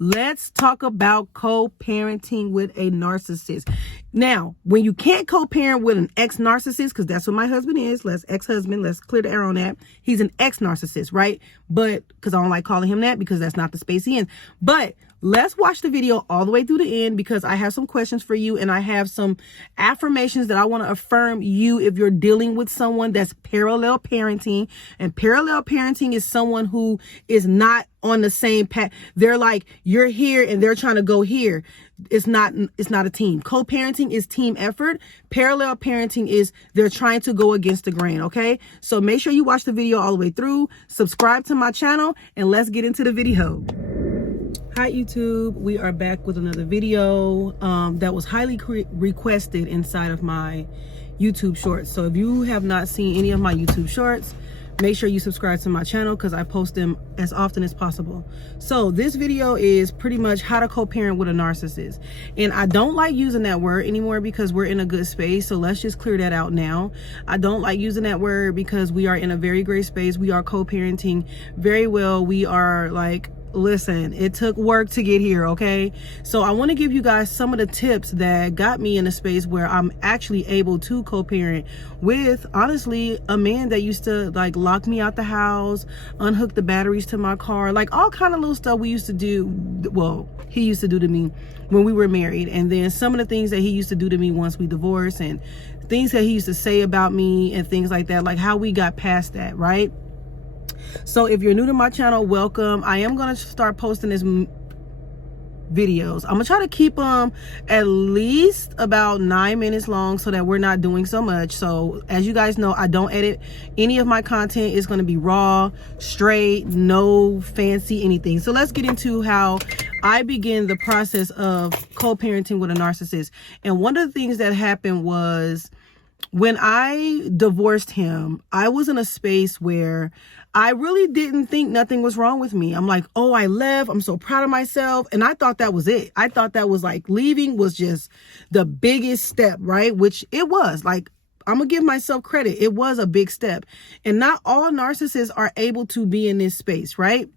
Let's talk about co-parenting with a narcissist. Now, when you can't co-parent with an ex-narcissist, because that's what my husband is, ex-husband, let's clear the air on that. He's an ex-narcissist, right? But, because I don't like calling him that, because that's not the space he is. But let's watch the video all the way through the end, because I have some questions for you, and I have some affirmations that I want to affirm you if you're dealing with someone that's parallel parenting. And parallel parenting is someone who is not on the same path. They're like, you're here and they're trying to go here. It's not a team. Co-parenting is team effort. Parallel parenting is they're trying to go against the grain. Okay, so make sure you watch the video all the way through, subscribe to my channel, and let's get into the video. Hi YouTube, we are back with another video that was highly requested inside of my YouTube shorts. So if you have not seen any of my YouTube shorts, make sure you subscribe to my channel, because I post them as often as possible. So this video is pretty much how to co-parent with a narcissist. And I don't like using that word anymore because we're in a good space. So let's just clear that out now. I don't like using that word because we are in a very great space. We are co-parenting very well. We are like, listen, it took work to get here, okay? So I want to give you guys some of the tips that got me in a space where I'm actually able to co-parent with, honestly, a man that used to like lock me out the house, unhook the batteries to my car, like all kind of little stuff we used to do. Well, he used to do to me when we were married, and then some of the things that he used to do to me once we divorced, and things that he used to say about me and things like that, like how we got past that, right? So if you're new to my channel, welcome. I am going to start posting these videos. I'm going to try to keep them at least about 9 minutes long so that we're not doing so much. So as you guys know, I don't edit any of my content. It's going to be raw, straight, no fancy anything. So let's get into how I begin the process of co-parenting with a narcissist. And one of the things that happened was, when I divorced him, I was in a space where I really didn't think nothing was wrong with me. I'm like, oh, I left. I'm so proud of myself. And I thought that was it. I thought that was like leaving was just the biggest step, right? Which it was. Like, I'm going to give myself credit. It was a big step. And not all narcissists are able to be in this space, right?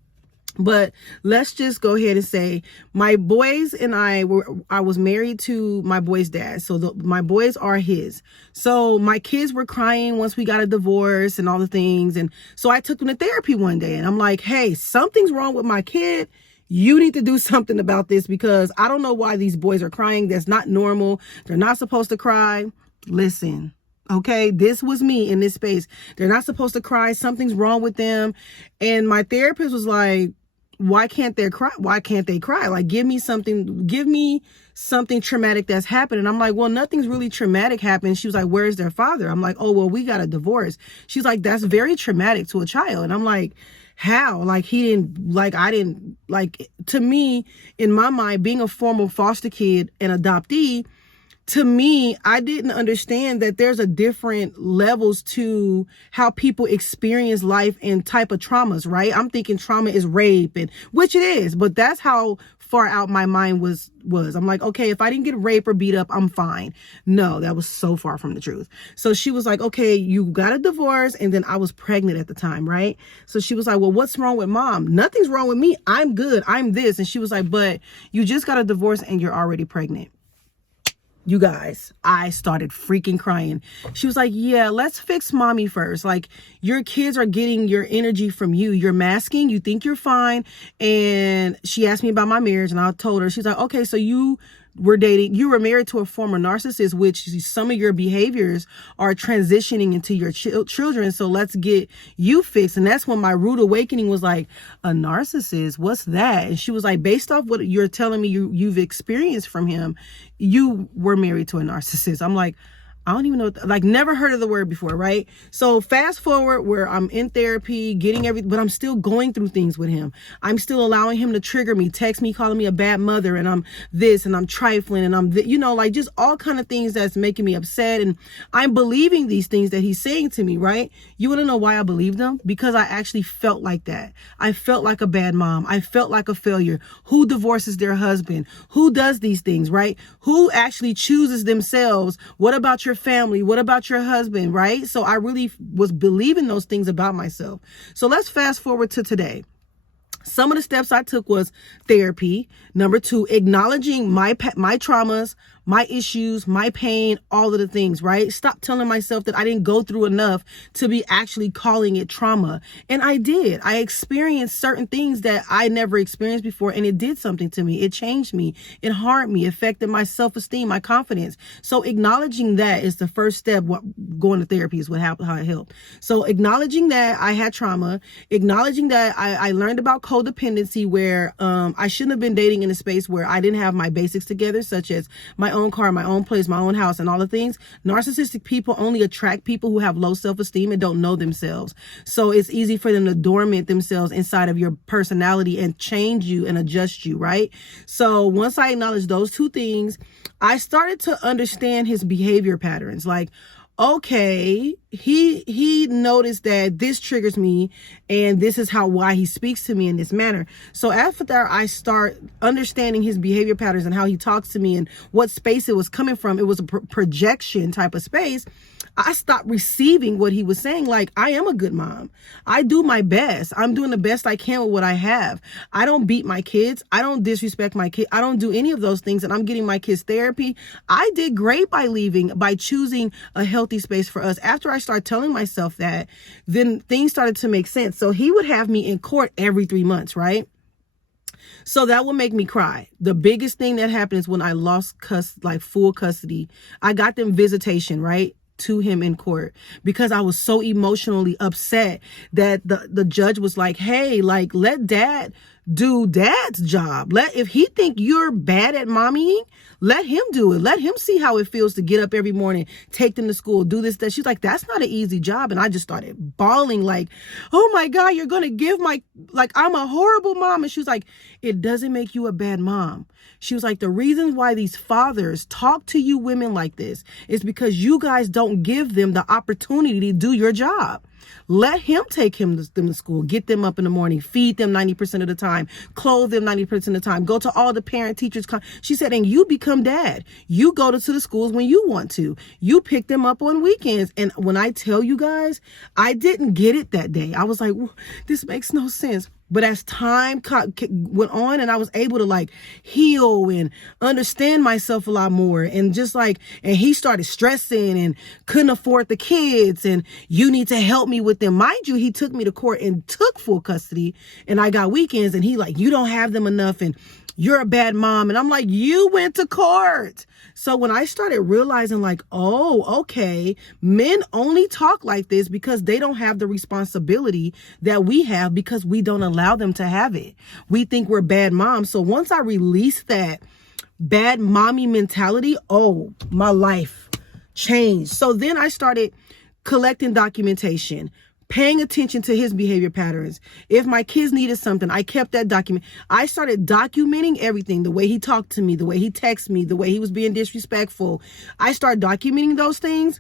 But let's just go ahead and say my boys and I was married to my boy's dad. So my boys are his. So my kids were crying once we got a divorce and all the things. And so I took them to therapy one day, and I'm like, hey, something's wrong with my kid. You need to do something about this, because I don't know why these boys are crying. That's not normal. They're not supposed to cry. Listen. Okay, this was me in this space. They're not supposed to cry. Something's wrong with them. And my therapist was like, why can't they cry? Why can't they cry? Like, give me something traumatic that's happened. And I'm like, well, nothing's really traumatic happened. She was like, where's their father? I'm like, oh, well, we got a divorce. She's like, that's very traumatic to a child. And I'm like, how? Like, to me, in my mind, being a former foster kid and adoptee, to me, I didn't understand that there's a different levels to how people experience life and type of traumas, right? I'm thinking trauma is rape, and which it is, but that's how far out my mind was. I'm like, okay, if I didn't get raped or beat up, I'm fine. No, that was so far from the truth. So she was like, okay, you got a divorce, and then I was pregnant at the time, right? So she was like, well, what's wrong with mom? Nothing's wrong with me. I'm good. I'm this. And she was like, but you just got a divorce and you're already pregnant. You guys, I started freaking crying. She was like, yeah, let's fix mommy first. Like, your kids are getting your energy from you. You're masking. You think you're fine. And she asked me about my marriage, and I told her, she's like, okay, so you were married to a former narcissist, which some of your behaviors are transitioning into your children. So let's get you fixed. And that's when my rude awakening was like, a narcissist, what's that? And she was like, based off what you're telling me you've experienced from him, you were married to a narcissist. I'm like, I don't even know, like, never heard of the word before, right? So fast forward where I'm in therapy, getting everything, but I'm still going through things with him. I'm still allowing him to trigger me, text me, calling me a bad mother, and I'm this, and I'm trifling, and I'm, like, just all kind of things that's making me upset. And I'm believing these things that he's saying to me, right? You want to know why I believed them? Because I actually felt like that. I felt like a bad mom. I felt like a failure. Who divorces their husband? Who does these things, right? Who actually chooses themselves? What about your family? What about your husband, right? So I really was believing those things about myself. So let's fast forward to today. Some of the steps I took was therapy. Number 2, acknowledging my traumas, my issues, my pain, all of the things, right? Stop telling myself that I didn't go through enough to be actually calling it trauma. And I did. I experienced certain things that I never experienced before, and it did something to me. It changed me. It harmed me, affected my self-esteem, my confidence. So acknowledging that is the first step. Going to therapy is how it helped. So acknowledging that I had trauma, acknowledging that I learned about codependency, where I shouldn't have been dating in a space where I didn't have my basics together, such as my own car, my own place, my own house, and all the things. Narcissistic people only attract people who have low self-esteem and don't know themselves. So it's easy for them to dormant themselves inside of your personality and change you and adjust you, right? So once I acknowledged those 2 things, I started to understand his behavior patterns. Like, okay, he noticed that this triggers me, and this is why he speaks to me in this manner. So after I start understanding his behavior patterns and how he talks to me and what space it was coming from, it was a projection type of space. I stopped receiving what he was saying. Like, I am a good mom. I do my best. I'm doing the best I can with what I have. I don't beat my kids. I don't disrespect my kids. I don't do any of those things. And I'm getting my kids therapy. I did great by choosing a healthy space for us. After I started telling myself that, then things started to make sense. So he would have me in court every 3 months, right? So that would make me cry. The biggest thing that happened is when I lost full custody. I got them visitation, right, to him in court, because I was so emotionally upset that the judge was like, hey, like, let dad do dad's job. If he think you're bad at mommying, let him do it. Let him see how it feels to get up every morning, take them to school, do this, that. She's like, that's not an easy job. And I just started bawling like, oh my God, you're going to give I'm a horrible mom. And she was like, it doesn't make you a bad mom. She was like, the reason why these fathers talk to you women like this is because you guys don't give them the opportunity to do your job. Let him take them to school, get them up in the morning, feed them 90% of the time, clothe them 90% of the time, go to all the parent teachers. She said, and you become dad. You go to the schools when you want to. You pick them up on weekends. And when I tell you guys, I didn't get it that day. I was like, this makes no sense. But as time went on and I was able to heal and understand myself a lot more, and and he started stressing and couldn't afford the kids, and you need to help me with them. Mind you, he took me to court and took full custody, and I got weekends, and he you don't have them enough, and you're a bad mom. And I'm like, you went to court. So when I started realizing oh, okay, men only talk like this because they don't have the responsibility that we have, because we don't allow them to have it. We think we're bad moms. So once I released that bad mommy mentality, oh, my life changed. So then I started collecting documentation, paying attention to his behavior patterns. If my kids needed something, I kept that document. I started documenting everything, the way he talked to me, the way he texted me, the way he was being disrespectful. I started documenting those things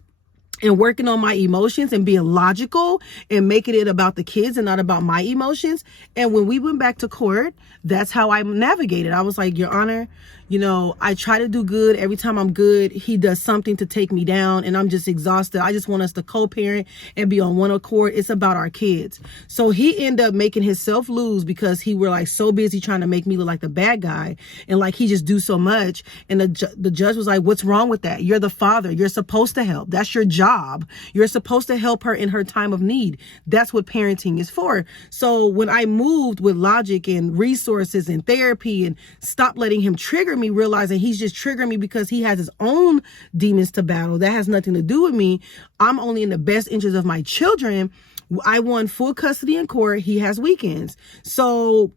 and working on my emotions and being logical and making it about the kids and not about my emotions. And when we went back to court, that's how I navigated. I was like, Your Honor, I try to do good. Every time I'm good, he does something to take me down, and I'm just exhausted. I just want us to co-parent and be on one accord. It's about our kids. So he ended up making himself lose because he were so busy trying to make me look like the bad guy, and he just do so much. And the judge was like, what's wrong with that? You're the father. You're supposed to help. That's your job. You're supposed to help her in her time of need. That's what parenting is for. So when I moved with logic and resources and therapy and stopped letting him trigger me, realizing he's just triggering me because he has his own demons to battle, that has nothing to do with me. I'm only in the best interest of my children. I won full custody in court. He has weekends. So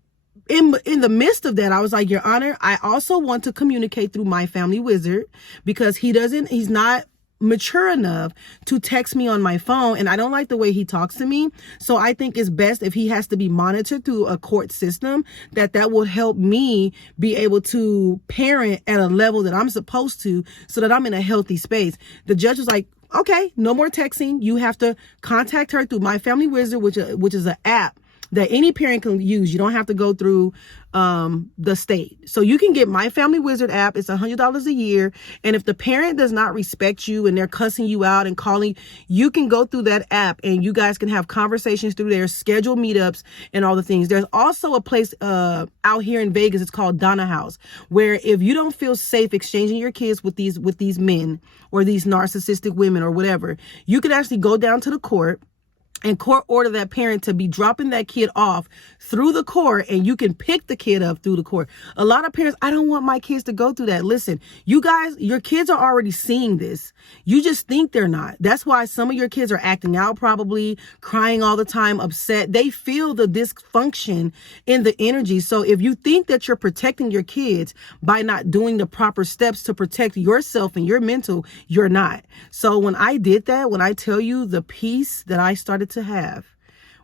in the midst of that, I was like, Your Honor, I also want to communicate through my family wizard, because he's not mature enough to text me on my phone, and I don't like the way he talks to me. So I think it's best if he has to be monitored through a court system, that will help me be able to parent at a level that I'm supposed to, so that I'm in a healthy space. The judge was like, okay, no more texting. You have to contact her through My Family Wizard, which is an app. that any parent can use. You don't have to go through the state. So you can get My Family Wizard app. It's $100 a year. And if the parent does not respect you and they're cussing you out and calling, you can go through that app and you guys can have conversations through there, schedule meetups and all the things. There's also a place out here in Vegas. It's called Donna House, where if you don't feel safe exchanging your kids with these men or these narcissistic women or whatever, you can actually go down to the court and court order that parent to be dropping that kid off through the court, and you can pick the kid up through the court. A lot of parents, I don't want my kids to go through that. Listen, you guys, your kids are already seeing this. You just think they're not. That's why some of your kids are acting out, probably crying all the time, upset. They feel the dysfunction in the energy. So if you think that you're protecting your kids by not doing the proper steps to protect yourself and your mental, you're not. So when I did that, when I tell you the peace that I started to have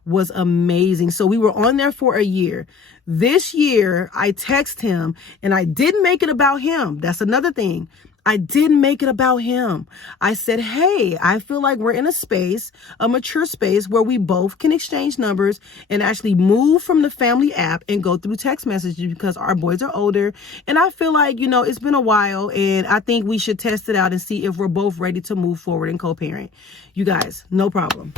was amazing. So we were on there for a year. This year, I text him and I didn't make it about him. That's another thing. I didn't make it about him. I said, hey, I feel like we're in a space, a mature space where we both can exchange numbers and actually move from the family app and go through text messages because our boys are older. And I feel like, it's been a while and I think we should test it out and see if we're both ready to move forward and co-parent. You guys, no problem.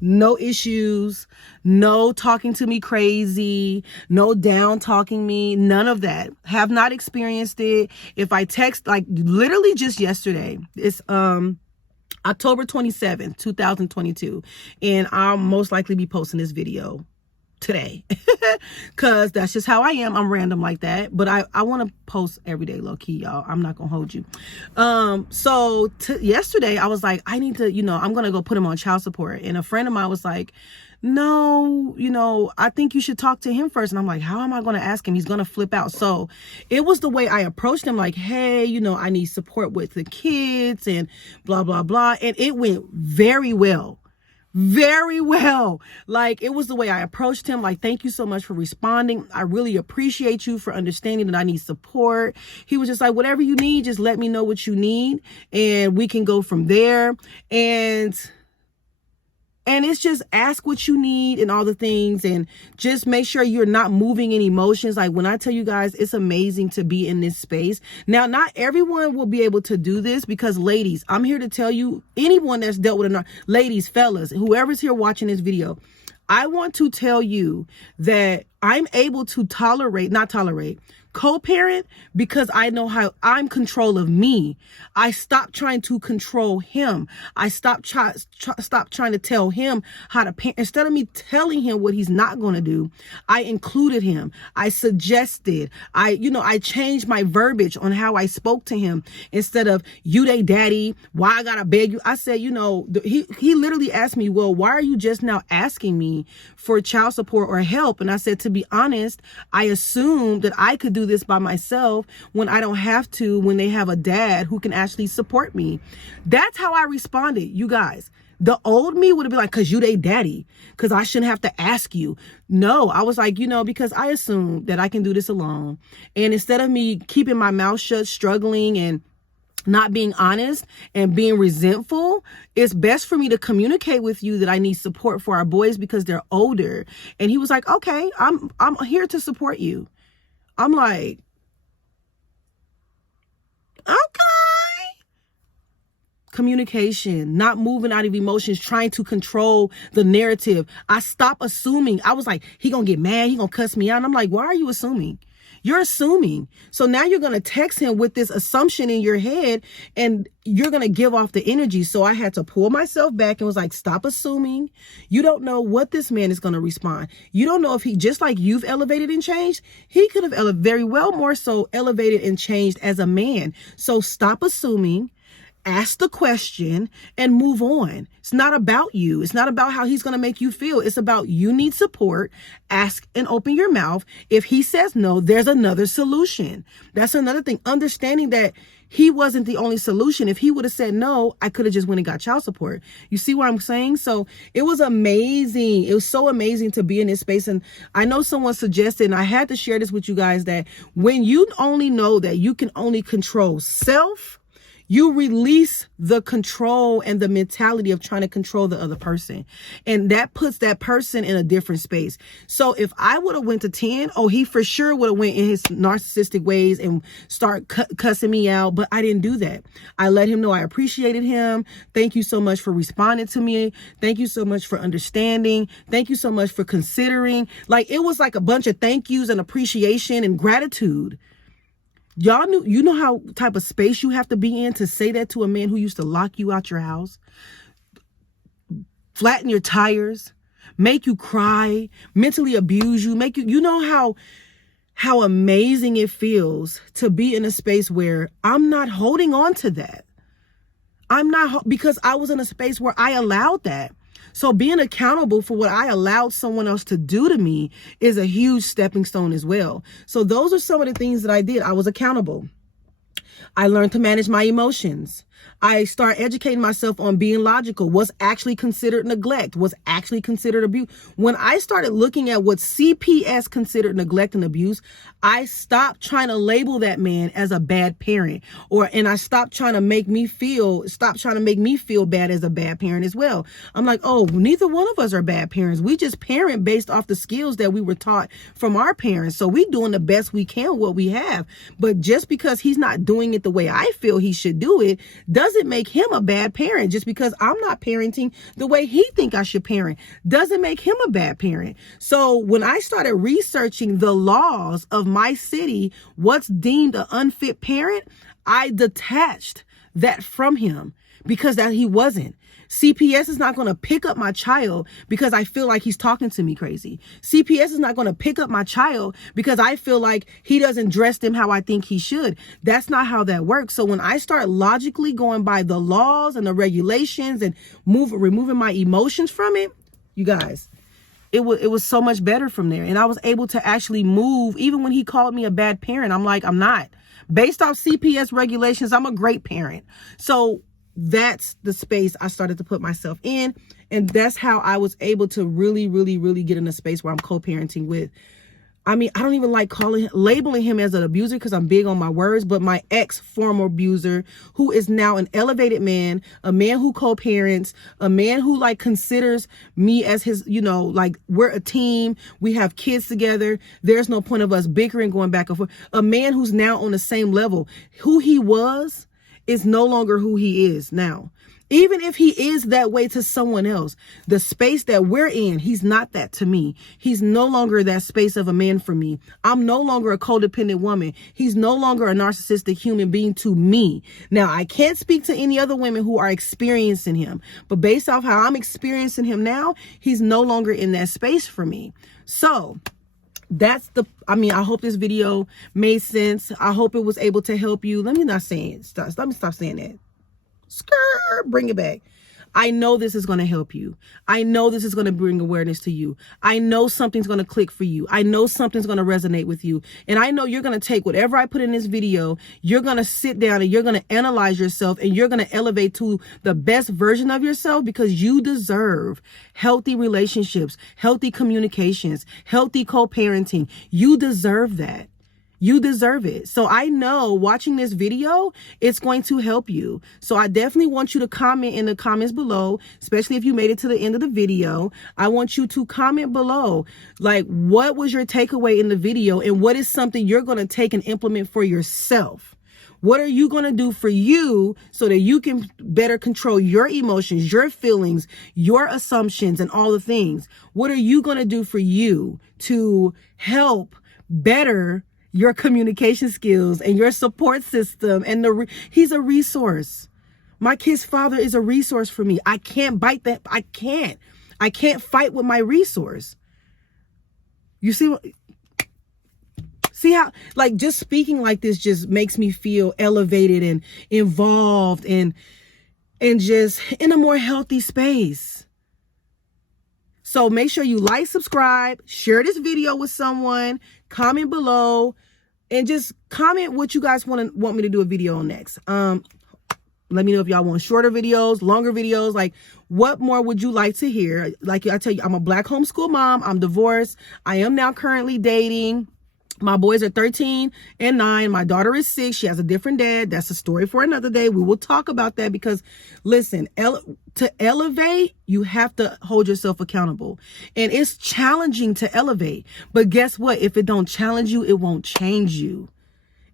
No issues, no talking to me crazy, no down talking me, none of that. Have not experienced it. If I text, like literally just yesterday, it's October 27th, 2022, and I'll most likely be posting this video today because that's just how I am. I'm random like that, but I want to post every day, low key, y'all. I'm not gonna hold you. So yesterday I was like, I need to, I'm gonna go put him on child support, and a friend of mine was like, no, I think you should talk to him first. And I'm like, how am I going to ask him? He's going to flip out. So it was the way I approached him, like, hey, I need support with the kids and blah, blah, blah. And it went very well. Very well. Like, it was the way I approached him. Like, thank you so much for responding. I really appreciate you for understanding that I need support. He was just like, whatever you need, just let me know what you need and we can go from there. And it's just ask what you need and all the things, and just make sure you're not moving in emotions. Like when I tell you guys, it's amazing to be in this space. Now, not everyone will be able to do this because, ladies, I'm here to tell you, anyone that's dealt with ladies, fellas, whoever's here watching this video, I want to tell you that I'm able to co-parent because I know how I'm control of me. I stopped trying to control him. I stopped trying to tell him how to parent. Instead of me telling him what he's not going to do, I included him. I suggested. I changed my verbiage on how I spoke to him. Instead of, you they daddy, why I gotta beg you? I said, he literally asked me, well, why are you just now asking me for child support or help? And I said, to be honest, I assumed that I could do this by myself when I don't have to, when they have a dad who can actually support me. That's how I responded, you guys. The old me would have been like, cause you they daddy, cause I shouldn't have to ask you. No, I was like, because I assumed that I can do this alone. And instead of me keeping my mouth shut, struggling and not being honest and being resentful, it's best for me to communicate with you that I need support for our boys because they're older. And he was like, okay, I'm here to support you. I'm like, okay. Communication, not moving out of emotions, trying to control the narrative. I stopped assuming. I was like, he gonna get mad, he gonna cuss me out. And I'm like, why are you assuming? You're assuming. So now you're going to text him with this assumption in your head and you're going to give off the energy. So I had to pull myself back and was like, stop assuming. You don't know what this man is going to respond. You don't know if he, just like you've elevated and changed, he could have very well more so elevated and changed as a man. So stop assuming. Ask the question and move on. It's not about you. It's not about how he's going to make you feel. It's about you need support. Ask and open your mouth. If he says no, there's another solution. That's another thing. Understanding that he wasn't the only solution. If he would have said no, I could have just went and got child support. You see what I'm saying? So it was amazing. It was so amazing to be in this space. And I know someone suggested, and I had to share this with you guys, that when you only know that you can only control self, You release the control and the mentality of trying to control the other person. And that puts that person in a different space. So if I would have went to 10, he for sure would have went in his narcissistic ways and start cussing me out. But I didn't do that. I let him know I appreciated him. Thank you so much for responding to me. Thank you so much for understanding. Thank you so much for considering. Like, it was like a bunch of thank yous and appreciation and gratitude. You know how type of space you have to be in to say that to a man who used to lock you out your house, flatten your tires, make you cry, mentally abuse you, you know how amazing it feels to be in a space where I'm not holding on to that. Because I was in a space where I allowed that. So being accountable for what I allowed someone else to do to me is a huge stepping stone as well. So those are some of the things that I did. I was accountable. I learned to manage my emotions. I started educating myself on being logical. What's actually considered neglect? What's actually considered abuse? When I started looking at what CPS considered neglect and abuse, I stopped trying to label that man as a bad parent, and I stopped trying to make me feel bad as a bad parent as well. I'm like, neither one of us are bad parents. We just parent based off the skills that we were taught from our parents. So we doing the best we can with what we have. But just because he's not doing it the way I feel he should do it, doesn't make him a bad parent. Just because I'm not parenting the way he think I should parent doesn't make him a bad parent. So when I started researching the laws of my city, what's deemed an unfit parent, I detached that from him because that he wasn't. CPS is not going to pick up my child because I feel like he's talking to me crazy. CPS is not going to pick up my child because I feel like he doesn't dress them how I think he should. That's not how that works. So when I start logically going by the laws and the regulations and removing my emotions from it, you guys, it was so much better from there. And I was able to actually move. Even when he called me a bad parent, I'm like, I'm not. Based off CPS regulations, I'm a great parent. So that's the space I started to put myself in. And that's how I was able to really, really, really get in a space where I'm co-parenting with. I mean, I don't even like labeling him as an abuser because I'm big on my words, but my ex-former abuser, who is now an elevated man, a man who co-parents, a man who like considers me as his, we're a team. We have kids together. There's no point of us bickering, going back and forth. A man who's now on the same level. Who he was is no longer who he is now. Even if he is that way to someone else, the space that we're in, he's not that to me. He's no longer that space of a man for me. I'm no longer a codependent woman. He's no longer a narcissistic human being to me. Now, I can't speak to any other women who are experiencing him, but based off how I'm experiencing him now, he's no longer in that space for me. So I hope this video made sense. I hope it was able to help you. Let me stop saying that. Bring it back. I know this is going to help you. I know this is going to bring awareness to you. I know something's going to click for you. I know something's going to resonate with you. And I know you're going to take whatever I put in this video, you're going to sit down and you're going to analyze yourself and you're going to elevate to the best version of yourself because you deserve healthy relationships, healthy communications, healthy co-parenting. You deserve that. You deserve it. So I know watching this video, it's going to help you. So I definitely want you to comment in the comments below, especially if you made it to the end of the video. I want you to comment below, like, what was your takeaway in the video and what is something you're going to take and implement for yourself? What are you going to do for you so that you can better control your emotions, your feelings, your assumptions, and all the things? What are you going to do for you to help better your communication skills and your support system? And he's a resource. My kid's father is a resource for me. I can't bite that. I can't fight with my resource. You see how, like, just speaking like this just makes me feel elevated and involved and just in a more healthy space. So make sure you like, subscribe, share this video with someone, comment below, and just comment what you guys want me to do a video on next. Let me know if y'all want shorter videos, longer videos, like what more would you like to hear? Like I tell you, I'm a Black homeschool mom. I'm divorced. I am now currently dating. My boys are 13 and 9. My daughter is 6. She has a different dad. That's a story for another day. We will talk about that because, listen, to elevate, you have to hold yourself accountable. And it's challenging to elevate. But guess what? If it don't challenge you, it won't change you.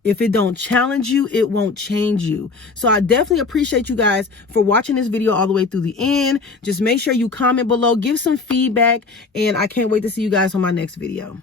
If it don't challenge you, it won't change you. So I definitely appreciate you guys for watching this video all the way through the end. Just make sure you comment below, give some feedback, and I can't wait to see you guys on my next video.